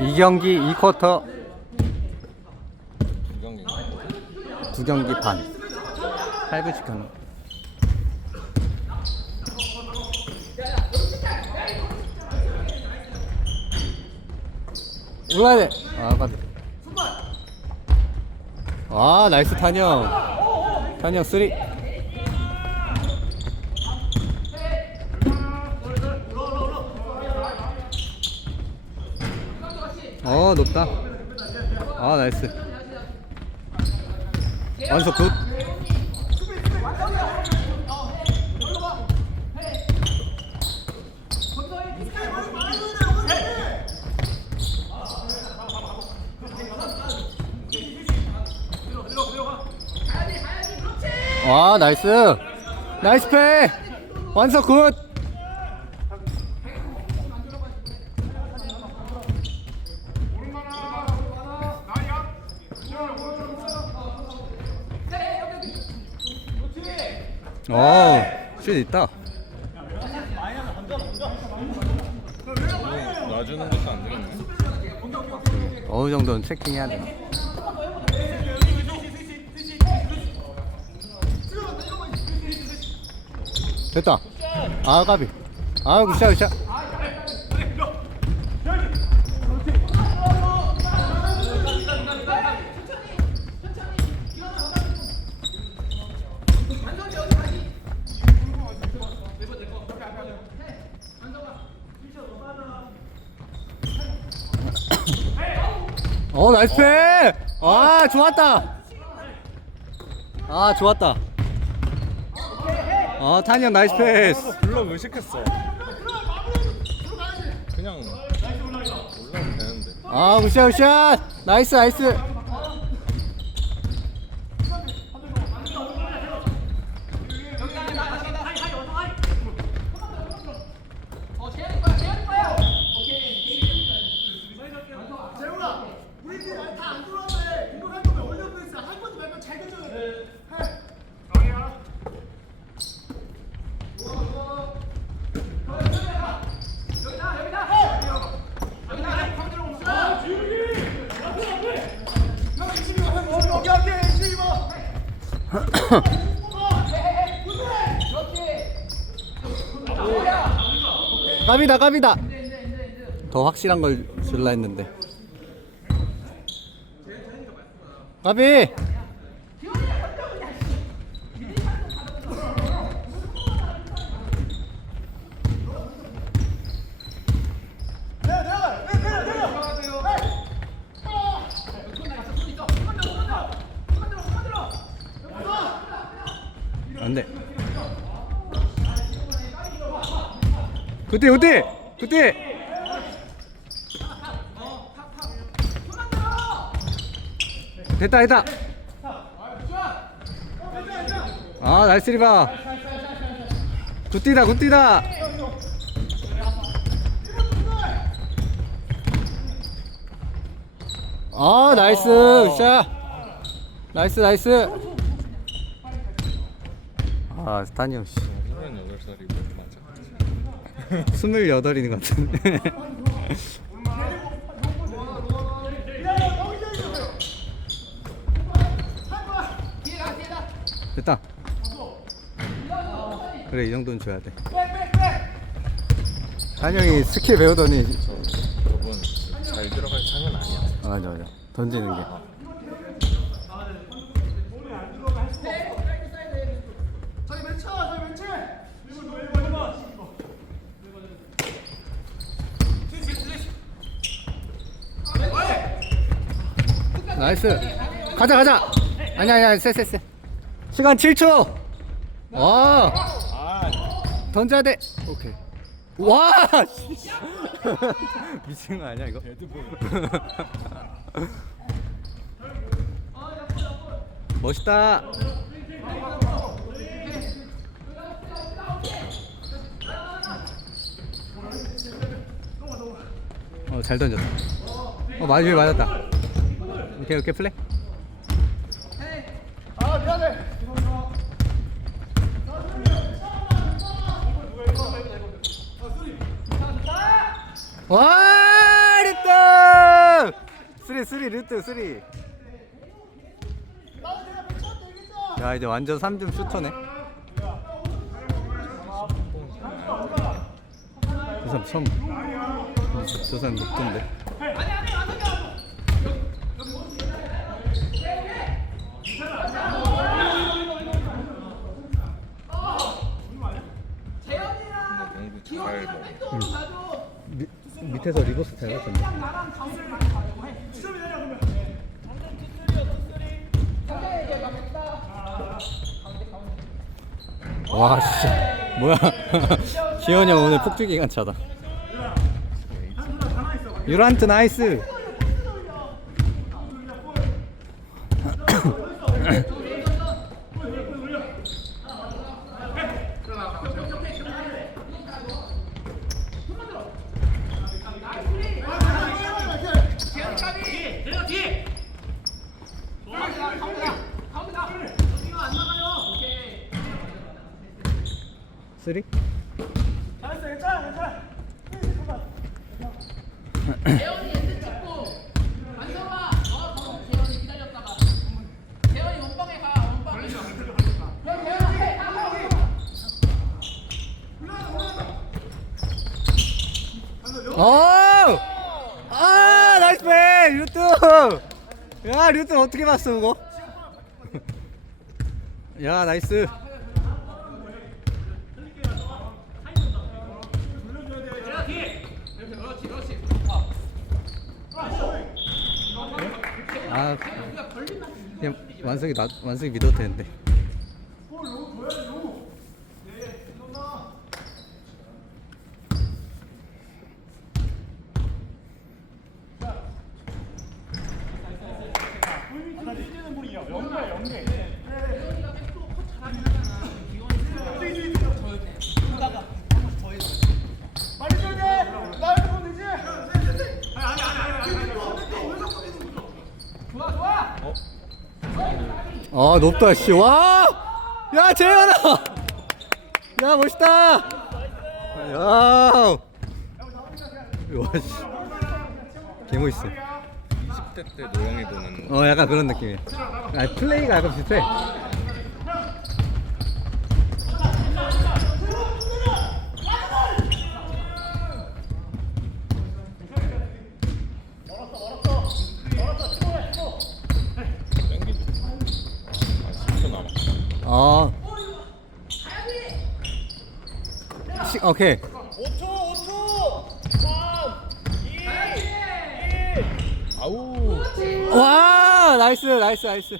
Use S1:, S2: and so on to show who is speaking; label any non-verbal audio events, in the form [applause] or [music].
S1: 이 경기 2쿼터
S2: 이 경기인가?
S1: 두 경기 반 8분씩 하는 올라야 돼. 아, 맞다. 아, 나이스 탄영. 탄영 3. 어, 높다. 아, 나이스. 완성 굿. 와 나이스 나이스 패 완성 굿 어, 슛 있다.
S2: 놔주는 것도 안 되겠네.
S1: 어느 정도는 체킹해야 돼. 됐다. 아, 까비. 아, 굿샷, 굿샷. 어, 나이스 패! 아, 좋았다. 아, 좋았다. 아, 탄이 형 나이스 패스.
S2: 블럭 의식했어. 그냥 올라오면 되는데.
S1: 아, 굿샷, 굿샷. 나이스, 나이스.
S3: 재훈아, 우리 팀 다안 들어왔네. 이거 할 거면 올려도 있어. 할 건지 말 건지 잘 결정해. 해. [coughs]
S1: 갑이다, 갑이다. 더 확실한 걸 줄라 했는데. 가비. 안 돼. 그때 그때 그때. 됐다 됐다. 아 나이스 리바. 굿뛰다 굿뛰다. 아 나이스. 샷. 나이스 나이스 아 스타니 형씨
S2: 28살이 몇 맞아?
S1: 스물여덟인 것 같은데. 됐다. 그래 이 정도는 줘야 돼. 한영이 스킬 배우더니
S2: 저분 잘 들어갈 상은 아니야.
S1: 아, 맞아 맞아 던지는 게.
S3: 저기 왼쪽, 저기 왼쪽.
S1: 나이스. 가자 가자. 아니야 아니야 쎄쎄쎄. 시간 7초. 와.
S2: 아,
S1: 던져야 돼. 오케이. 와! 씨. [laughs] 미친 거 아니야 이거? [laughs] 멋있다. 어, 잘 던졌다. 어, 마지막에 맞았다. 오케이, 오케이, 플레이.
S3: 아, 미안해.
S1: 와, 됐다! 쓰리 쓰리 루트 쓰리. 야 이제 완전 3점 슈터네 저 사람 처음 저 사람 높던데
S2: 농구 잘 먹어.
S1: 미, 밑에서 리버스 잘 갔던데 와 진짜. 뭐야? [laughs] 기현이 형 오늘 폭주 기관차다. 유란트 나이스 쓰리?
S3: 잘했어, 괜찮아, 괜찮아.
S4: 재현이 엔드 찍고 완성아 어 방금 재현이 기다렸다가. 재현이 원방에 가 원방에. 그럼 재현아 해 가서
S1: 오! 아 나이스 플레이 루트 야 루트 어떻게 봤어 그거? 야 나이스 아 그냥 완성이 나 완성이 믿어도 되는데
S3: 빨리 줘야 돼. 나 이거 보면 되지? 아니, 아니, 아니, 아니.
S1: 아 높다 씨 와 야 재현아! 야 멋있다! 야! 와, 씨. 개 멋있어.
S2: 20대 때 노영이 보는
S1: 어 약간 그런 느낌이야. 아 플레이가 약간 비슷해
S2: 땡기죠. 아 10초 남았어.
S1: 아 시, 오케이
S3: 5초, 5초. 3, 2, 1.
S2: 아우.
S1: 와 나이스 나이스 나이스